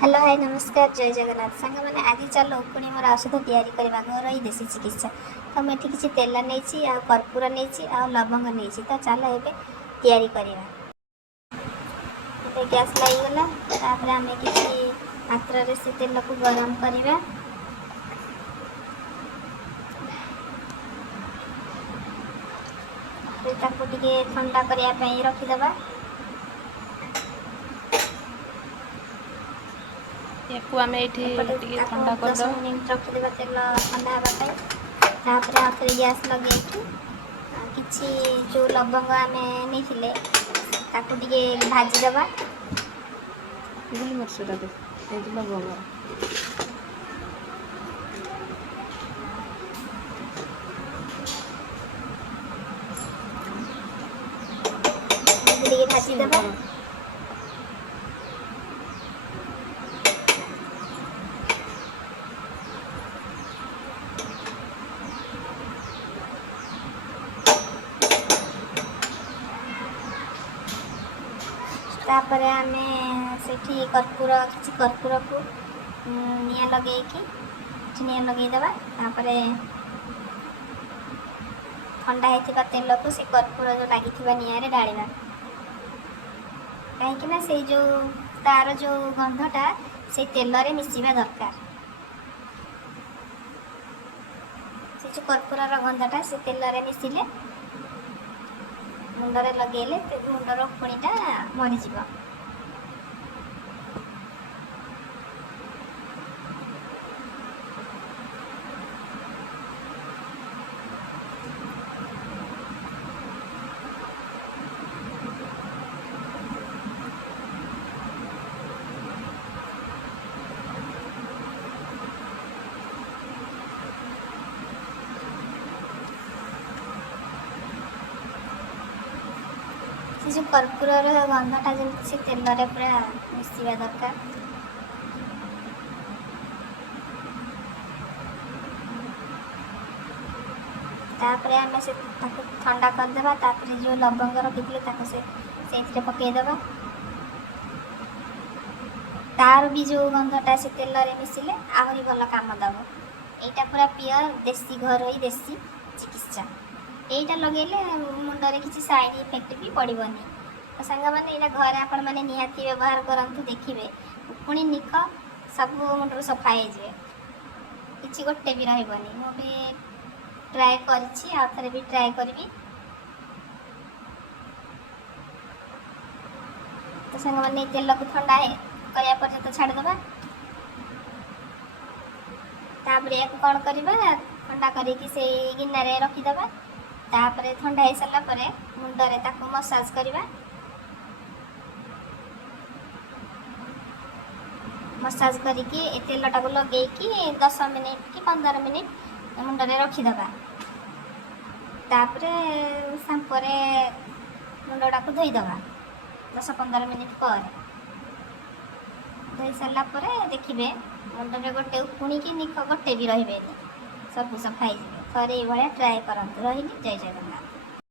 Hello hi नमस्कार जय जगन्नाथ सांग मैंने आज चलो पुणी मोर औषध तैयारी करवा घर ही देसी चिकित्सा तो मुझे किसी तेल नहीं आ कर्पूर नहीं आ लवंग नहीं तो चलो ये तैयारी करवा गैस लगीगला तापर आम किसी पात्र से तेल को गरम करवा ठंडा करने रखीदे ठंडा कर 10 मिनट रखीदे तेल ठंडा हाँपाई आउे गैस लगे किसी जो लवंग आम नहीं भाजीदे मरचा दे लवंग भाजीदे तापर आम से कर्पूर किसी कर्पूर को निआ लगे निआ लगेदे ठंडा होता तेल को से कर्पूर जो लगी निआरे डालवा कहीं से जो तार जो गंधटा से तेल रे मिसवा दरकार से जो कर्पूर गंधटा से तेल रे मिसिले मुंडरे लगेले मुंडर खुणीटा मरीज। से जो कर्पूर गंधटा जमी से तेल पूरा मिसवा दरकार तापर आम से ठंडा करदे जो लवंग रखी से पकईदे तार भी जो गंधटा से तेल मिसिले आहरी भल कम दब यहाँ पूरा प्योर देसी घर ही देसी चिकित्सा यहीटा लगेले मुंडरे किसी साइड इफेक्ट भी पड़ोनी तो सांग मैंने यहाँ घर आपण मैंने निहाती व्यवहार करतु देखिए पुणी निक सब मुंडर सफा हो किसी गोटे भी रही मुझे ट्राए कर भी ट्राए करी तो सांग मैंने तेल को ठंडा करने पर्यंत छाड़दे तापर या कौन करवा ठंडा करके से गिनारे रखीदे तापर ठंडा हो सारा पर मुंडरे मसाज करवा मसाज करके तेलटा को लगे 10 मिनिट कि 15 मिनिट मुंडरे रखीदे तापर सांपरे मुंडटा को धोईदे 10-15 मिनिट पर धोई सारा पर देखिए मुंडरे गोटे पुणी की निख गोटे भी रे सब सफाई थे ये ट्राए करते रही जय जगन्नाथ।